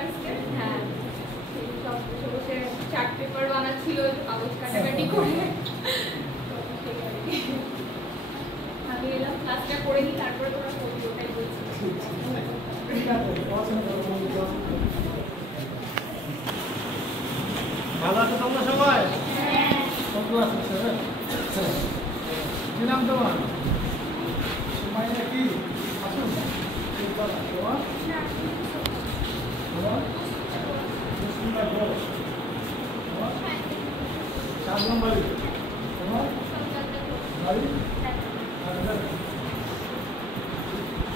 হ্যাঁ সব বসে চার্ট পেপার বানাচ্ছিল কাগজ কাটাকাটি করে আমি এলাম ক্লাসটা করে নিই তারপরে তোরা করবি ওটাই বলছি ভালো আছো তোমরা সবাই? কি নাম তোমার? মাইনা কি? আসুন বাড়ি তোমার বাড়ি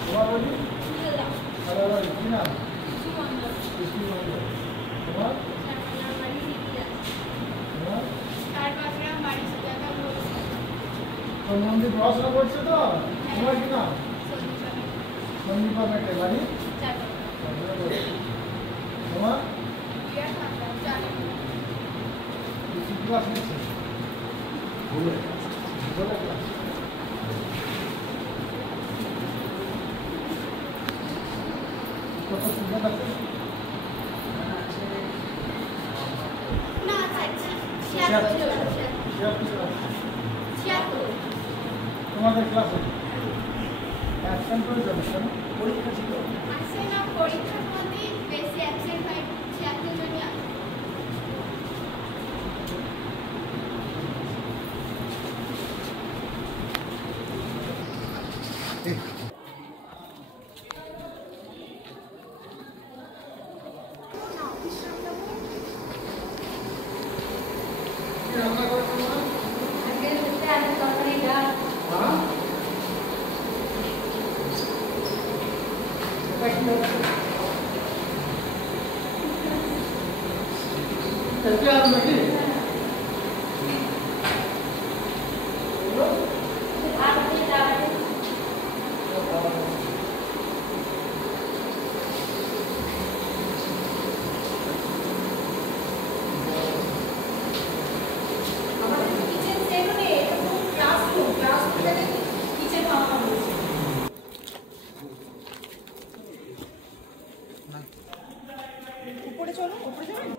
তোমার বাড়ি কি নাম? তোমার মন্দির পড়াশোনা করছে তো? তোমার কি নাম? সন্দীপা মেটে বাড়ি তোমার ক্লাস নিচ্ছে কত সুন্দর আছে তোমাদের ক্লাসে অ্যাবসেন্ট করে যাবে কেন? পরীক্ষা ছিল আসে না পরীক্ষার মধ্যে বেশি অ্যাবসেন্ট হয় 76 জনই আসে উপরে চলো, উপরে যাবেন?